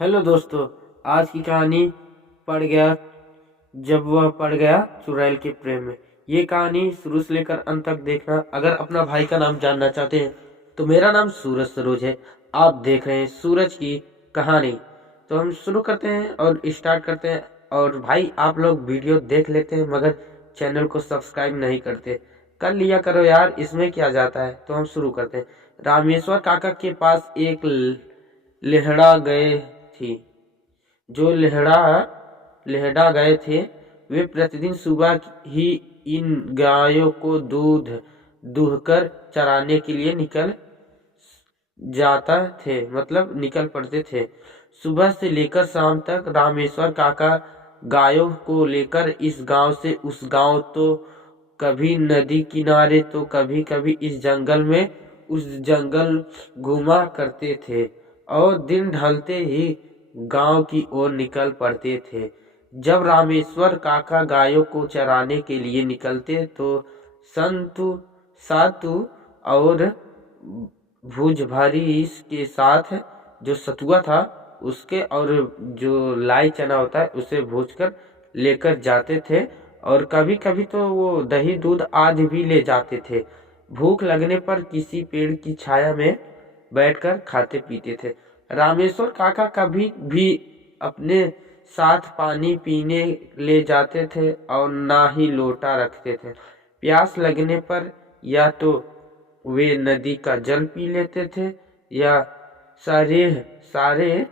Hello दोस्तों। आज की कहानी पड़ गया जब वह पड़ गया चुड़ैल के प्रेम में। ये कहानी शुरू से लेकर अंत तक देखना। अगर अपना भाई का नाम जानना चाहते हैं तो मेरा नाम सूरज सरोज है। आप देख रहे हैं सूरज की कहानी। तो हम शुरू करते हैं और स्टार्ट करते हैं। और भाई आप लोग वीडियो देख लेते हैं मगर चैनल को सब्सक्राइब नहीं करते, कर लिया करो यार, इसमें क्या जाता है। तो हम शुरू करते हैं। रामेश्वर काका के पास एक लेहड़ा गए थी। जो लेहड़ा गए थे वे प्रतिदिन सुबह ही इन गायों को दूध दूहकर चराने के लिए निकल पड़ते थे। सुबह से लेकर शाम तक रामेश्वर काका गायों को लेकर इस गांव से उस गांव, तो कभी नदी किनारे तो कभी कभी इस जंगल में उस जंगल घुमा करते थे और दिन ढलते ही गांव की ओर निकल पड़ते थे। जब रामेश्वर काका गायों को चराने के लिए निकलते तो संतु सातु और भुजभरी के साथ जो सतुआ था उसके और जो लाई चना होता है उसे भूजकर लेकर जाते थे। और कभी कभी तो वो दही दूध आदि भी ले जाते थे। भूख लगने पर किसी पेड़ की छाया में बैठकर खाते पीते थे। रामेश्वर काका कभी भी अपने साथ पानी पीने ले जाते थे और ना ही लोटा रखते थे। प्यास लगने पर या तो वे नदी का जल पी लेते थे या सारे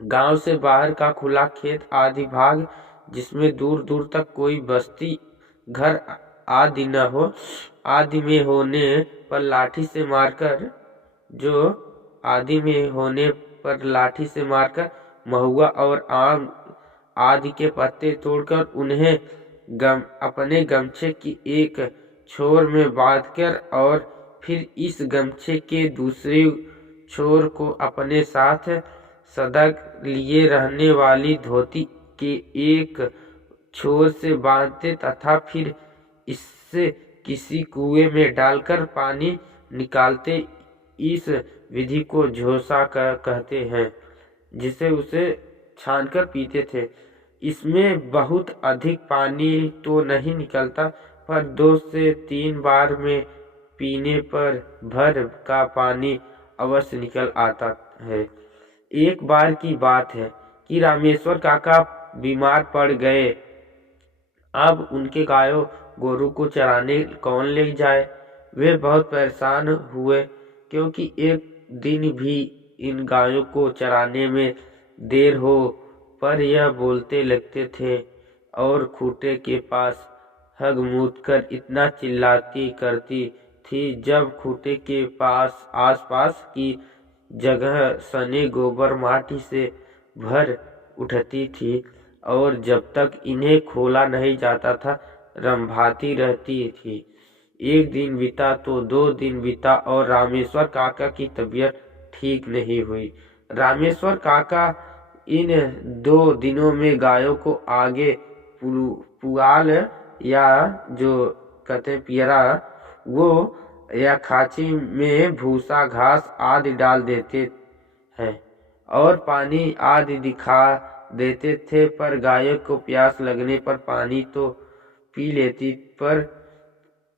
गांव से बाहर का खुला खेत आदि भाग, जिसमें दूर दूर तक कोई बस्ती घर आदि न हो, आदि में होने पर लाठी से मारकर महुआ और आम आदि के पत्ते तोड़कर उन्हें अपने गमछे की एक छोर में बांधकर और फिर इस गमछे के दूसरे छोर को अपने साथ सदा लिए रहने वाली धोती के एक छोर से बांधते तथा फिर इससे किसी कुएं में डालकर पानी निकालते। इस विधि को झोसा कहते हैं, जिसे उसे छानकर पीते थे। इसमें बहुत अधिक पानी तो नहीं निकलता, पर 2 से 3 बार में पीने पर भर का पानी अवश्य निकल आता है। एक बार की बात है कि रामेश्वर काका बीमार पड़ गए। अब उनके गायों गोरू को चराने कौन ले जाए। वे बहुत परेशान हुए, क्योंकि एक दिन भी इन गायों को चराने में देर हो पर यह बोलते लगते थे और खूंटे के पास हग मूत कर इतना चिल्लाती करती थी। जब खूंटे के पास आसपास की जगह सने गोबर माटी से भर उठती थी और जब तक इन्हें खोला नहीं जाता था रंभाती रहती थी। एक दिन बीता तो 2 दिन बीता और रामेश्वर काका की तबीयत ठीक नहीं हुई। रामेश्वर काका इन 2 दिनों में गायों को आगे पुआल या जो कहते हैं पियरा, वो या खांची में भूसा घास आदि डाल देते हैं और पानी आदि दिखा देते थे। पर गायों को प्यास लगने पर पानी तो पी लेती, पर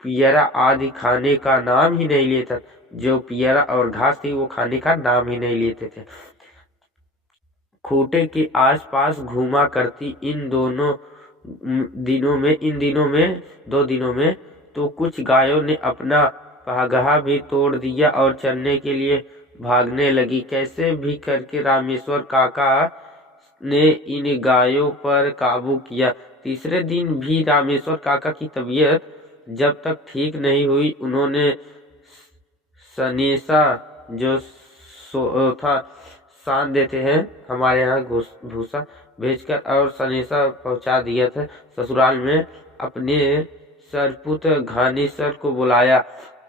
पियरा आदि खाने का नाम ही नहीं लेता। जो पियरा और घास थी वो खाने का नाम ही नहीं लेते थे। खूंटे के आसपास घूमा करती इन 2 दिनों में तो कुछ गायों ने अपना पगहा भी तोड़ दिया और चरने के लिए भागने लगी। कैसे भी करके रामेश्वर काका ने इन गायों पर काबू किया। तीसरे दिन भी रामेश्वर काका की तबीयत जब तक ठीक नहीं हुई, उन्होंने सनेसा जो था सान देते हैं हमारे यहाँ भूसा भेजकर और सनेसा पहुंचा दिया था ससुराल में। अपने सरपुत्र घानेश्वर को बुलाया।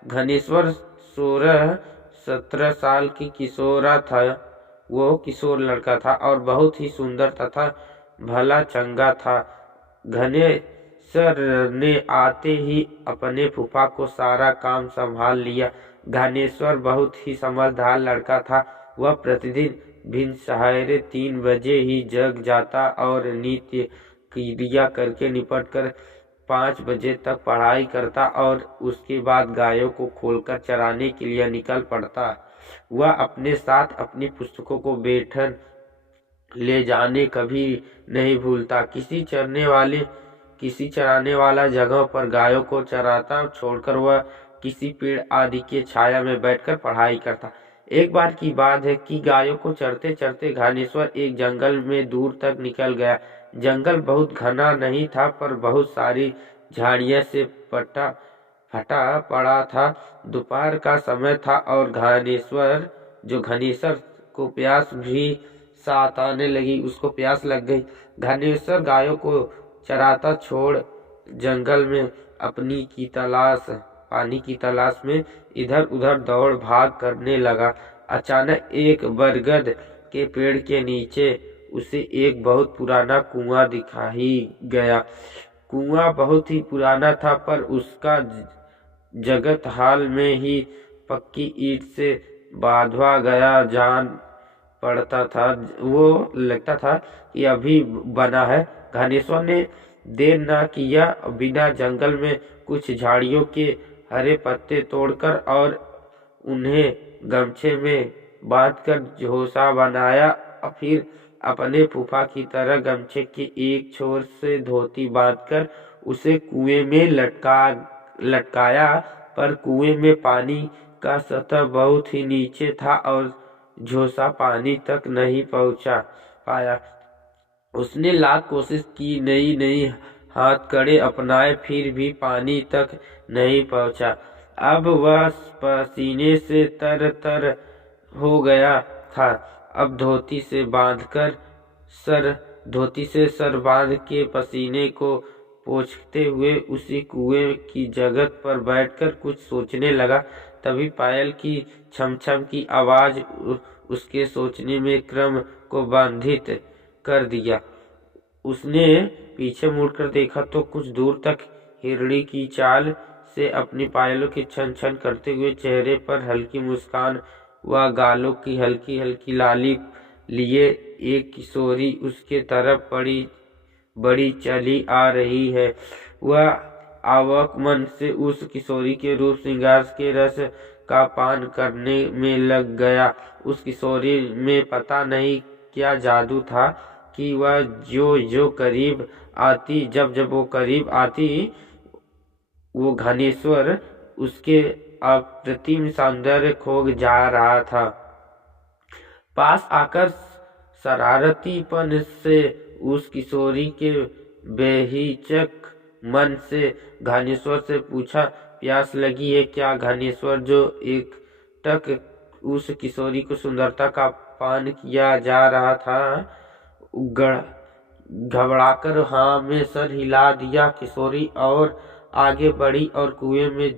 घानेश्वर 16-17 साल की किशोरा था। वो किशोर लड़का था और बहुत ही सुंदर तथा भला चंगा था। घानेश्वर ने आते ही अपने फूफा को सारा काम संभाल लिया। घानेश्वर बहुत ही समझदार लड़का था। वह प्रतिदिन भिन्न सहारे 3 बजे ही जग जाता और नित्य क्रिया करके निपट कर 5 बजे तक पढ़ाई करता और उसके बाद गायों को खोलकर चराने के लिए निकल पड़ता। वह अपने साथ अपनी पुस्तकों को बैठन ले जाने कभी नहीं भूलता। किसी चराने वाला जगह पर गायों को चराता छोड़कर वह किसी पेड़ आदि के छाया में बैठकर पढ़ाई करता। एक बार की बात है कि गायों को चरते चरते घानेश्वर एक जंगल में दूर तक निकल गया। जंगल बहुत घना नहीं था पर बहुत सारी झाड़ियों से फटा पड़ा था। दोपहर का समय था और घनेश्वर को प्यास भी साथ आने लगी। उसको प्यास लग गई। घनेश्वर गायों को चराता छोड़ जंगल में पानी की तलाश में इधर उधर दौड़ भाग करने लगा। अचानक एक बरगद के पेड़ के नीचे उसे एक बहुत पुराना कुआं दिखाई गया। कुआं बहुत ही पुराना था पर उसका जगत हाल में ही पक्की ईंट से बांधा गया जान पड़ता था। वो लगता था कि अभी बना है। घानेश्वर ने देर न किया, बिना जंगल में कुछ झाड़ियों के हरे पत्ते तोड़कर और उन्हें गमछे में बांधकर झोसा बनाया। फिर अपने फूफा की तरह गमछे के एक छोर से धोती बांधकर उसे कुएं में लटकाया। पर कुएं में पानी का सतह बहुत ही नीचे था और झोसा पानी तक नहीं पहुंचा पाया। उसने लाख कोशिश की, नई हाथ कड़े अपनाए, फिर भी पानी तक नहीं पहुंचा। अब वह पसीने से तर हो गया था। अब धोती से सर बांध के पसीने को पोंछते हुए उसी कुएं की जगत पर बैठकर कुछ सोचने लगा। तभी पायल की छम-छम की आवाज उसके सोचने में क्रम को बाधित कर दिया। उसने पीछे मुड़कर देखा तो कुछ दूर तक हिरणी की चाल से अपनी पायलों की छन छन करते हुए चेहरे पर हल्की मुस्कान व गालों की हल्की हल्की लाली लिए एक किशोरी उसके तरफ बड़ी चली आ रही है। वह आवक मन से उस किशोरी के रूप श्रृंगार के रस का पान करने में लग गया। उस किशोरी में पता नहीं क्या जादू था कि वह जो करीब आती, जब वो करीब आती, वो घानेश्वर उसके अप्रतिम सौंदर्य खो जा रहा था। पास आकर शरारतीपन से उस किशोरी के बेहिचक मन से घानेश्वर से पूछा, प्यास लगी है क्या? घानेश्वर जो एकटक उस किशोरी को सुंदरता का पान किया जा रहा था, घबराकर हाँ में सर हिला दिया। किशोरी और आगे बढ़ी और कुएं में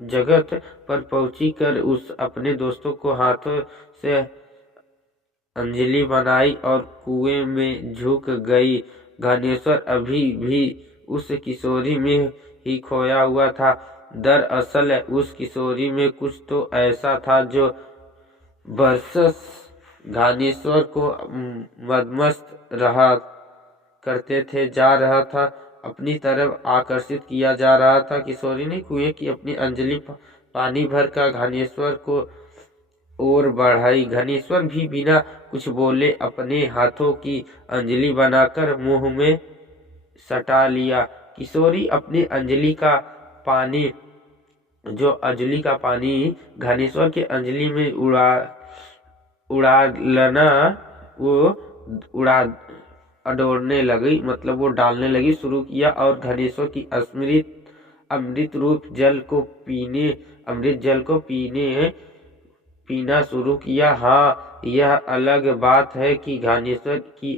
जगत पर पहुंची कर उस अपने दोस्तों को हाथों से अंजलि बनाई और कुएं में झुक गई। घानेश्वर अभी भी उस किशोरी में ही खोया हुआ था। दरअसल उस किशोरी में कुछ तो ऐसा था जो बरसस घानेश्वर को मदमस्त रहा करते थे, जा रहा था, अपनी तरफ आकर्षित किया जा रहा था। किशोरी ने कुएं की अपनी अंजलि पानी भर कर घानेश्वर को और बढ़ाई। घानेश्वर भी बिना कुछ बोले अपने हाथों की अंजलि बनाकर मुंह में सटा लिया। किशोरी अपनी अंजलि का पानी घानेश्वर के अंजलि में अडोरने लगी, मतलब वो डालने लगी शुरू किया और घानेश्वर की अमृत जल को पीना शुरू किया। हाँ, यह अलग बात है कि घानेश्वर की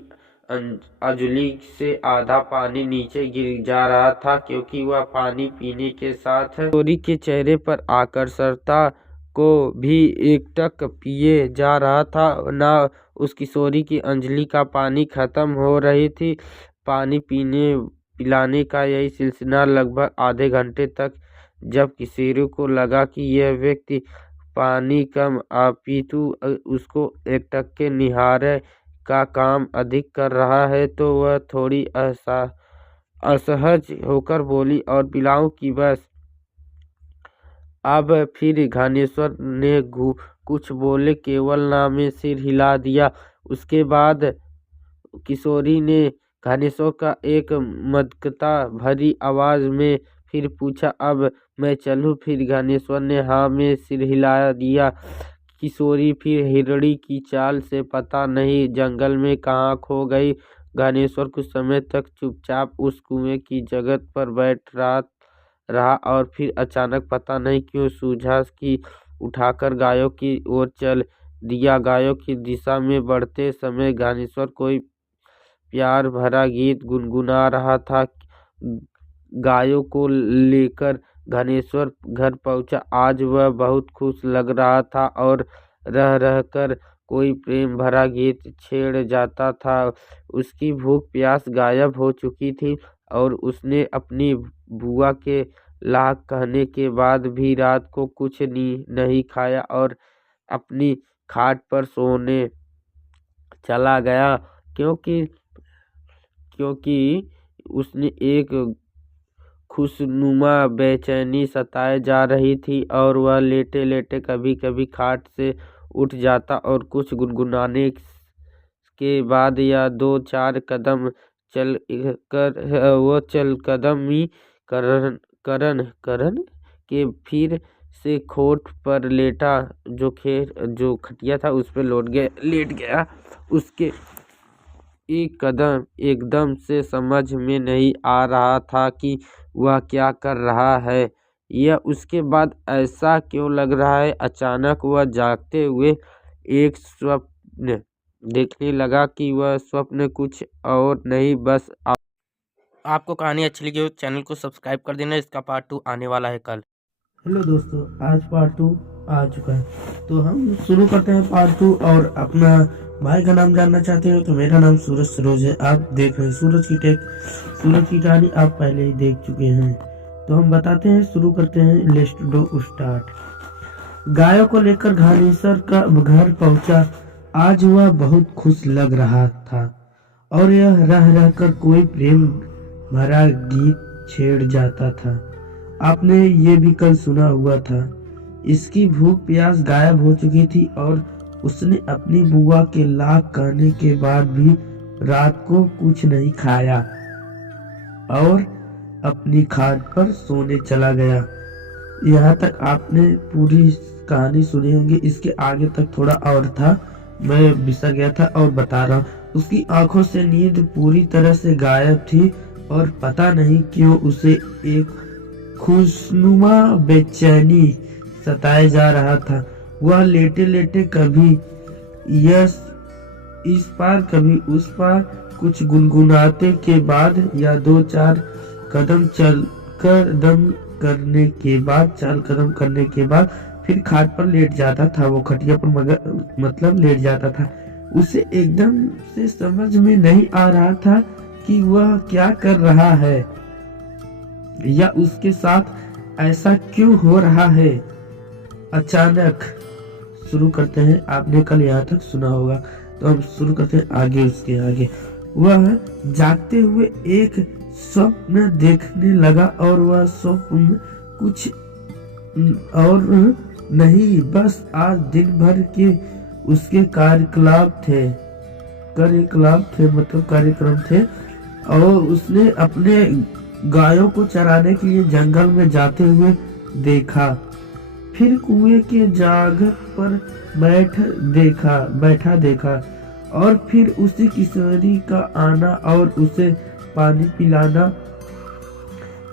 अंजलि से आधा पानी नीचे गिर जा रहा था, क्योंकि वह पानी पीने के साथ किशोरी के चेहरे पर आकर्षकता को भी एकटक पिए जा रहा था। ना उस किशोरी की अंजलि का पानी खत्म हो रही थी। पानी पिलाने का यही सिलसिला लगभग आधे घंटे तक। जब किशोरी को लगा कि यह व्यक्ति पानी कम अपितु उसको एकटक्के निहारे का काम अधिक कर रहा है, तो वह थोड़ी असहज होकर बोली, और पिलाऊं कि बस? अब फिर घानेश्वर ने कुछ बोले, केवल ना में सिर हिला दिया। उसके बाद किशोरी ने घानेश्वर का एक मदकता भरी आवाज में फिर पूछा, अब मैं चलूं? फिर घानेश्वर ने हाँ में सिर हिला दिया। किशोरी फिर हिरणी की चाल से पता नहीं जंगल में कहाँ खो गई। घानेश्वर कुछ समय तक चुपचाप उस कुएं की जगह पर बैठ रहा और फिर अचानक पता नहीं क्यों सूझा कि उठाकर गायों की ओर चल दिया। गायों की दिशा में बढ़ते समय घानेश्वर कोई प्यार भरा गीत गुनगुना रहा था। गायों को लेकर घानेश्वर घर पहुंचा। आज वह बहुत खुश लग रहा था और रह रहकर कोई प्रेम भरा गीत छेड़ जाता था। उसकी भूख प्यास गायब हो चुकी थी और उसने अपनी बुआ के लाख कहने के बाद भी रात को कुछ नहीं खाया और अपनी खाट पर सोने चला गया, क्योंकि उसने एक खुशनुमा बेचैनी सताए जा रही थी और वह लेटे लेटे कभी कभी खाट से उठ जाता और कुछ गुनगुनाने के बाद या दो चार कदम चल कर वो चल कदमी करन के फिर से खोट पर लेटा जो खटिया था उस पर लेट गया। उसके एक कदम एकदम से समझ में नहीं आ रहा था कि वह क्या कर रहा है या उसके बाद ऐसा क्यों लग रहा है। अचानक वह जागते हुए एक स्वप्न देखने लगा कि वह स्वप्न कुछ और नहीं बस आपको कहानी अच्छी लगी हो चैनल को सब्सक्राइब कर देना, इसका पार्ट 2 आने वाला है कल। हेलो दोस्तों, आज पार्ट 2 आ चुका है, तो हम शुरू करते हैं पार्ट 2। और अपना भाई का नाम जानना चाहते हो तो मेरा नाम सूरज सरोज है। आप देख रहे हैं सूरज की कहानी आप पहले ही देख चुके हैं, तो हम बताते हैं, शुरू करते हैं। Let's do start. गायों को लेकर घानेश्वर का घर पहुंचा। आज वह बहुत खुश लग रहा था और यह रह कर कोई प्रेम भरा गीत छेड़ जाता था। आपने ये भी कल सुना हुआ था। इसकी भूख प्यास गायब हो चुकी थी और उसने अपनी बुआ के लाख कहने के बाद भी रात को कुछ नहीं खाया और अपनी खाट पर सोने चला गया। यहाँ तक आपने पूरी कहानी सुनी होगी। इसके आगे तक थोड़ा और था, मैं बिसर गया था और बता रहा हूँ। उसकी आंखों से नींद पूरी तरह से गायब थी और पता नहीं क्यों उसे एक खुशनुमा बेचैनी सताए जा रहा था। वह लेटे लेटे कभी इस पार कभी उस पार कुछ गुनगुनाते के बाद या दो चार कदम करने के बाद फिर खाट पर लेट जाता था। वो खटिया पर मतलब लेट जाता था। उसे एकदम से समझ में नहीं आ रहा था कि वह क्या कर रहा है या उसके साथ ऐसा क्यों हो रहा है। अचानक शुरू करते हैं। आपने कल यहाँ तक सुना होगा, तो हम शुरू करते हैं आगे। उसके आगे वह जागते हुए एक स्वप्न देखने लगा और वह स्वप्न कुछ और नहीं बस आज दिन भर के उसके कार्यकलाप थे और उसने अपने गायों को चराने के लिए जंगल में जाते हुए देखा। फिर कुएं के जागर पर बैठा देखा और फिर उसी किशोरी का आना और उसे पानी पिलाना।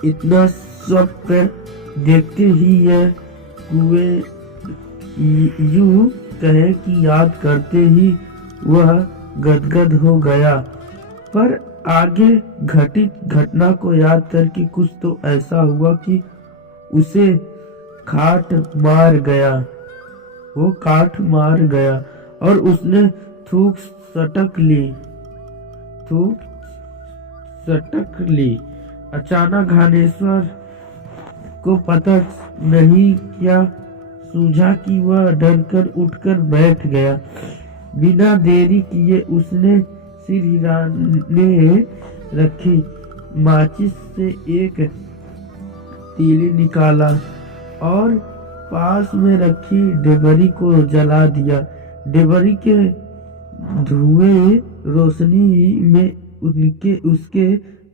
इतना स्वप्न देखते ही यह कुएं यूं कहे कि याद करते ही वह गदगद हो गया। पर आगे घटित घटना को याद करके कुछ तो ऐसा हुआ कि उसे खाट मार गया और उसने थूक सटक ली। अचानक घानेश्वर को पता नहीं क्या सूझा कि वह डरकर उठकर बैठ गया। बिना देरी किए उसने सिर हिलाने रखी, माचिस से एक तीली निकाला और पास में रखी डेबरी को जला दिया। डेबरी के धुएं रोशनी में उसके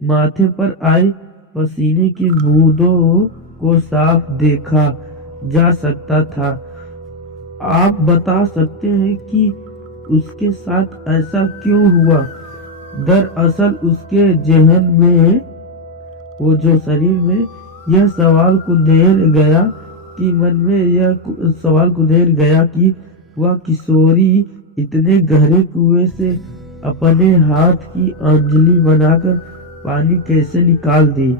माथे पर आई पसीने की बूंदों को साफ देखा जा सकता था। आप बता सकते हैं कि उसके साथ ऐसा क्यों हुआ? दरअसल उसके जहन में, वो जो शरीर में यह सवाल कुंदेर गया कि मन में यह सवाल कुंदेर गया कि वह किशोरी इतने गहरे कुएं से अपने हाथ की अंजलि बनाकर पानी कैसे निकाल दी,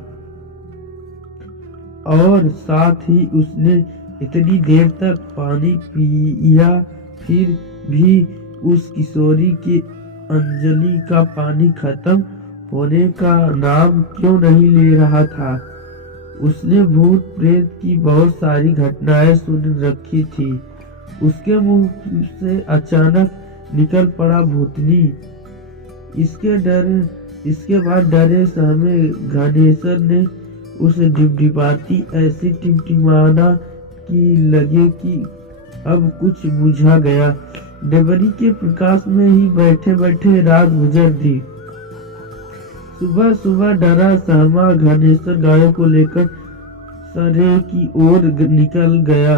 और साथ ही उसने इतनी देर तक पानी पिया फिर भी उस किशोरी की अंजलि का पानी खत्म होने का नाम क्यों नहीं ले रहा था। उसने भूत प्रेत की बहुत सारी घटनाएं सुन रखी थी। उसके मुंह से अचानक निकल पड़ा भूतनी। इसके बाद डरे सहमे घानेश्वर ने उस डिपडिपाती ऐसी टिमटिमाना की लगे कि अब कुछ बुझा गया। डेबरी के प्रकाश में ही बैठे बैठे रात गुजर दी। सुबह सुबह डरा सहमा घानेश्वर गायों को लेकर सरे की ओर निकल गया।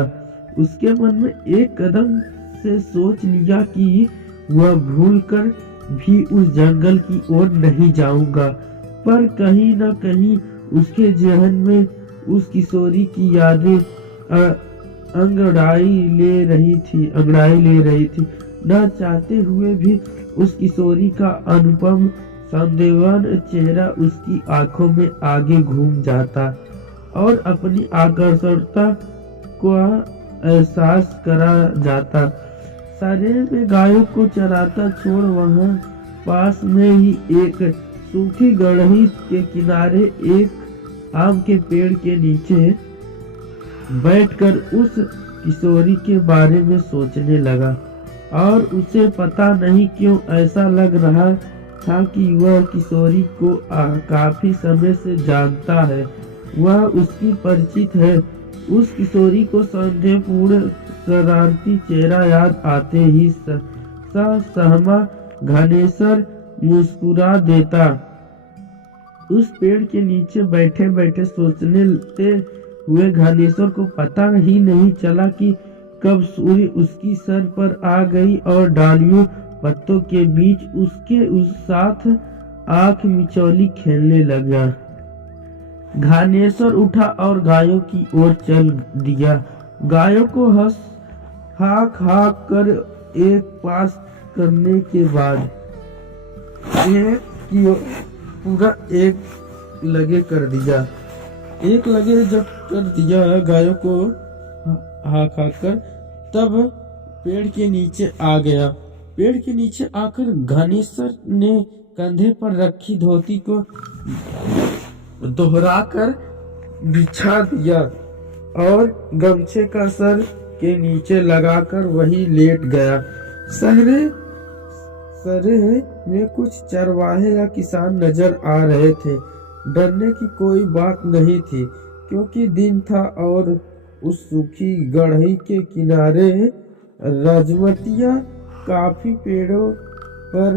उसके मन में एक कदम से सोच लिया कि वह भूलकर भी उस जंगल की ओर नहीं जाऊंगा, पर कहीं न कहीं उसके जहन में उस किशोरी की यादें अंगड़ाई ले रही थी। न चाहते हुए भी उस किशोरी का अनुपम सौंदर्यवान चेहरा उसकी आंखों में आगे घूम जाता और अपनी आकर्षकता को एहसास करा जाता। सारे में गायों को चराता छोड़ वहां पास में ही एक सूखी गढ़ी के किनारे एक आम के पेड़ के नीचे बैठकर उस किशोरी के बारे में सोचने लगा, और उसे पता नहीं क्यों ऐसा लग रहा था कि वह किशोरी को काफी समय से जानता है, वह उसकी परिचित है। उस किशोरी को संदेहपूर्ण शरारती चेहरा याद आते ही सहमा घानेश्वर मुस्कुरा देता। उस पेड़ के नीचे बैठे बैठे सोचने हुए घानेश्वर को पता ही नहीं चला कि कब सूर्य उसकी सर पर आ गई और डालियों पत्तों के बीच उसके उस साथ आंख मिचौली खेलने लगा। घानेश्वर उठा और गायों की ओर चल दिया। गायों को हाक कर एक पास करने के बाद पूरा एक लगे जब कर दिया गायों को हाक कर, तब पेड़ के नीचे आ गया। पेड़ के नीचे आकर घानेश्वर ने कंधे पर रखी धोती को दोहराकर बिछा दिया और गमछे का सर के नीचे लगाकर वही लेट गया। सरे में कुछ चरवाहे या किसान नजर आ रहे थे। डरने की कोई बात नहीं थी, क्योंकि दिन था और उस सूखी गढ़ी के किनारे राजमतियां काफी पेड़ों पर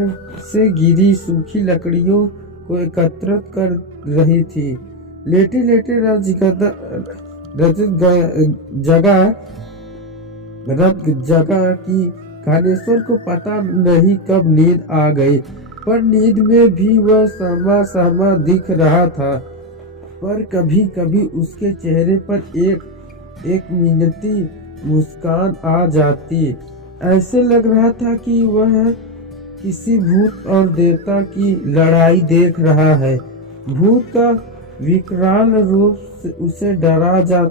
से गिरी सूखी लकड़ियों को एकत्रित कर रही थी। लेटे लेटे जगह की घानेश्वर को पता नहीं कब नींद आ गई, पर नींद में भी वह सहमा दिख रहा था। पर कभी कभी उसके चेहरे पर एक मिनटी मुस्कान आ जाती। ऐसे लग रहा था कि वह किसी भूत और देवता की लड़ाई देख रहा है। भूत का विकराल रूप उसे डरा जा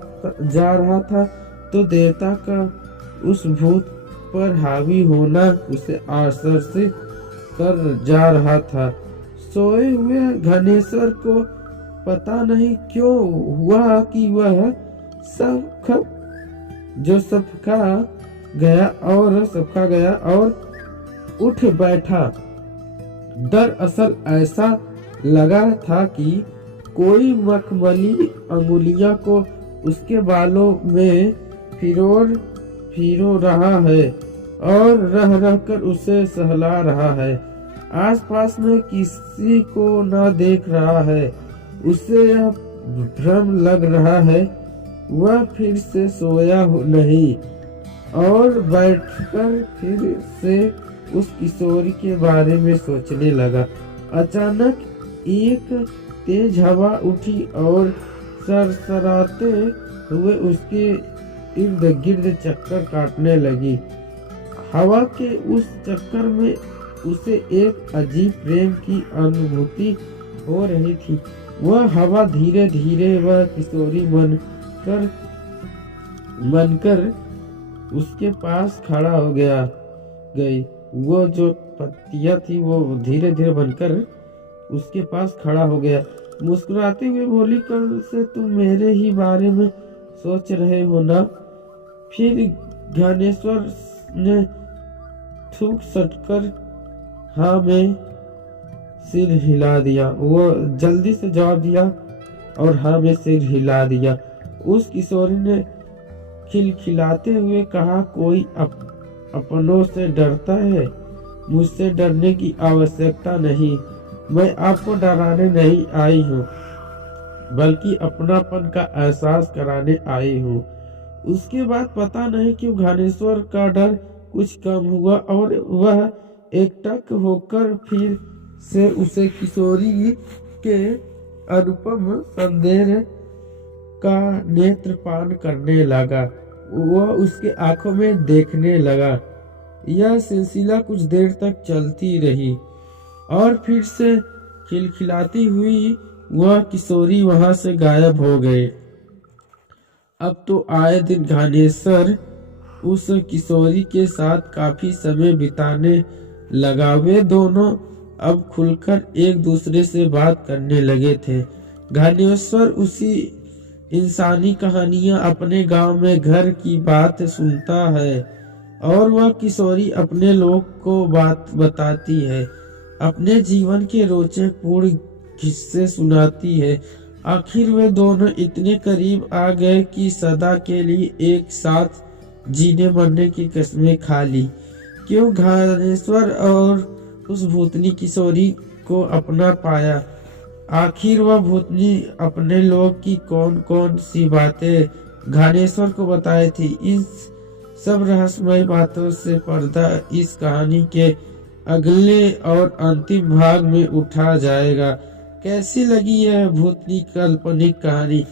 रहा था, तो देवता का उस भूत पर हावी होना उसे आश्चर्यचकित कर जा रहा था। सोए हुए घानेश्वर को पता नहीं क्यों हुआ कि वह सब जो सबका गया और उठ बैठा। दरअसल ऐसा लगा था कि कोई मखमली अंगुलियां को उसके बालों में फिरो रहा है और रह रहकर उसे सहला रहा है। आसपास में किसी को न देख रहा है। उसे यह भ्रम लग रहा है वह फिर से सोया नहीं, और बैठकर फिर से उस किशोरी के बारे में सोचने लगा। अचानक एक तेज हवा उठी और सरसराते हुए उसके इर्द गिर्द चक्कर काटने लगी। हवा के उस चक्कर में उसे एक अजीब प्रेम की अनुभूति हो रही थी। वह हवा धीरे धीरे वह किशोरी बनकर उसके पास खड़ा हो गई। वो जो पत्तियां थी वो धीरे धीरे बनकर उसके पास खड़ा हो गया। मुस्कुराते हुए बोली, कल से तुम मेरे ही बारे में सोच रहे हो ना? फिर ज्ञानेश्वर ने थूक सटकर हाँ में सिर हिला दिया। वो जल्दी से जवाब दिया और हाँ में सिर हिला दिया। उस किशोरी ने खिलखिलाते हुए कहा, कोई अपनों से डरता है? मुझसे डरने की आवश्यकता नहीं। मैं आपको डराने नहीं आई हूँ, बल्कि अपनापन का एहसास कराने आई हूँ। उसके बाद पता नहीं क्यों ज्ञानेश्वर का डर कुछ कम हुआ और वह एकटक होकर फिर से उसे किशोरी के अनुपम सौंदर्य का नेत्रपान करने लगा। वह उसके आंखों में देखने लगा। यह सिलसिला कुछ देर तक चलती रही और फिर से खिलखिलाती हुई वह किशोरी वहां से गायब हो गए। अब तो आए दिन ज्ञानेश्वर उस किशोरी के साथ काफी समय बिताने लगा। वे दोनों अब खुलकर एक दूसरे से बात करने लगे थे। ज्ञानेश्वर उसी इंसानी कहानियां अपने गांव में घर की बात सुनता है और वह किशोरी अपने लोग को बात बताती है, अपने जीवन के रोचक पूर्ण किस्से सुनाती है। आखिर वे दोनों इतने करीब आ गए कि सदा के लिए एक साथ जीने मरने की कसमें खा ली। क्यों ज्ञानेश्वर और उस भूतनी किशोरी को अपना पाया? आखिर वह भूतनी अपने लोग की कौन कौन सी बातें ज्ञानेश्वर को बताई थी? इस सब रहस्यमय बातों से पर्दा इस कहानी के अगले और अंतिम भाग में उठा जाएगा। कैसी लगी यह भूतनी काल्पनिक कहानी?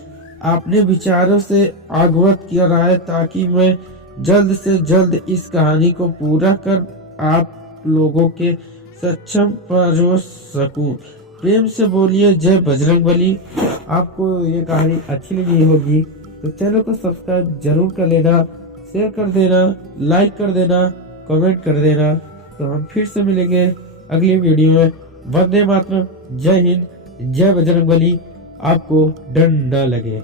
आपने विचारों से अवगत कराए ताकि मैं जल्द से जल्द इस कहानी को पूरा कर आप लोगों के सक्षम परोस सकूं। प्रेम से बोलिए जय बजरंगबली। आपको ये कहानी अच्छी लगी होगी तो चैनल को सब्सक्राइब जरूर कर लेना, शेयर कर देना, लाइक कर देना, कमेंट कर देना। तो हम फिर से मिलेंगे अगली वीडियो में। वंदे मातरम, जय हिंद, जय बजरंगबली। आपको डर न लगे।